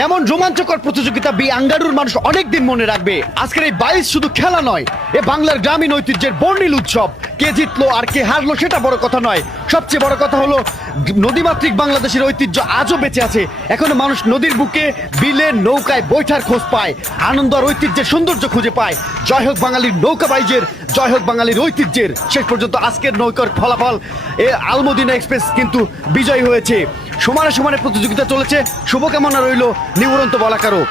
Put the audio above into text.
এমন রোমাঞ্চকর প্রতিযোগিতা বি আঙ্গারুর মানুষ অনেকদিন মনে রাখবে। আজকের এই বাইশ শুধু খেলা নয়, এ বাংলার গ্রামীণ ঐতিহ্যের বর্ণিল উৎসব। কে জিতলো আর কে হারলো সেটা বড় কথা নয়। সবচেয়ে বড় কথা হলো, নদীমাতৃক বাংলাদেশের ঐতিহ্য আজও বেঁচে আছে। এখনও মানুষ নদীর বুকে বিলে নৌকায় বৈঠার খোঁজ পায়, আনন্দ আর ঐতিহ্যের সৌন্দর্য খুঁজে পায়। জয় হোক বাঙালির নৌকা বাইজের, জয় হোক বাঙালির ঐতিহ্যের। শেষ পর্যন্ত আজকের নৌকার ফলাফল, এ আলমদিনা এক্সপ্রেস কিন্তু বিজয়ী হয়েছে। সমানে সমানে প্রতিযোগিতা চলেছে। শুভকামনা রইল নিউরন্ত বলাকারও।